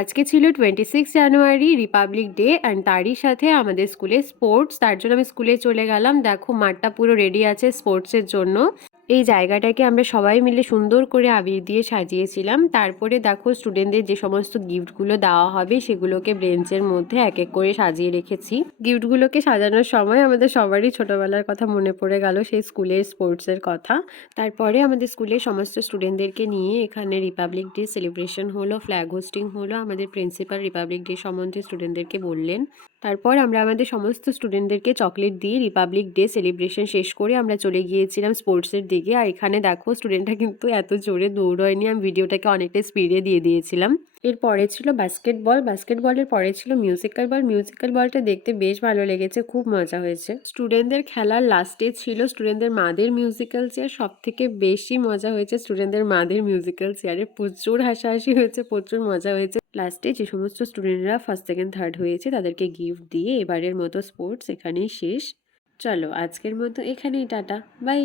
আজকে ছিল 26 জানুয়ারি Republic day and তারই সাথে আমাদের স্কুলে স্পোর্টস। তার জন্য আমি স্কুলে চলে গেলাম। দেখো মাঠটা পুরো রেডি আছে স্পোর্টসের জন্য। এই জায়গাটাকে আমরা সবাই মিলে সুন্দর করে আবির দিয়ে সাজিয়েছিলাম। তারপরে দেখো স্টুডেন্টদের যে সমস্ত গিফটগুলো দেওয়া হবে সেগুলোকে বেঞ্চের মধ্যে এক এক করে সাজিয়ে রেখেছি। গিফটগুলোকে সাজানোর সময় আমাদের সবারই ছোটবেলার কথা মনে পড়ে গেল, সেই স্কুলের স্পোর্টসের কথা। তারপরে আমাদের স্কুলের সমস্ত স্টুডেন্টদেরকে নিয়ে এখানে রিপাবলিক ডে সেলিব্রেশন হলো, ফ্ল্যাগ হোস্টিং হলো। আমাদের প্রিন্সিপাল রিপাবলিক ডে সম্বন্ধে স্টুডেন্টদেরকে বললেন। তারপর আমরা আমাদের সমস্ত স্টুডেন্টদেরকে চকলেট দিয়ে রিপাবলিক ডে সেলিব্রেশন শেষ করে আমরা চলে গিয়েছিলাম স্পোর্টসের দিকে। আর এখানে দেখো স্টুডেন্টরা কিন্তু এত জোরে দৌড়য়নি, আমি ভিডিওটাকে অনেকটা স্পিডে দিয়ে দিয়েছিলাম। এর পরে ছিল বাস্কেটবল, বাস্কেটবলের পরে ছিল মিউজিক্যাল বল। মিউজিক্যাল বলটা দেখতে বেশ ভালো লেগেছে, খুব মজা হয়েছে। স্টুডেন্টদের খেলার লাস্টে ছিল স্টুডেন্টদের মাদের মিউজিক্যাল চেয়ার। সব থেকে বেশি মজা হয়েছে স্টুডেন্টদের মাদের মিউজিক্যাল চেয়ারে, প্রচুর হাসাহাসি হয়েছে, প্রচুর মজা হয়েছে। লাস্টে যে সমস্ত স্টুডেন্টরা ফার্স্ট সেকেন্ড থার্ড হয়েছে তাদেরকে গিফট দিয়ে এবারের মতো স্পোর্টস এখানেই শেষ। চলো আজকের মতো এখানেই টাটা, বাই।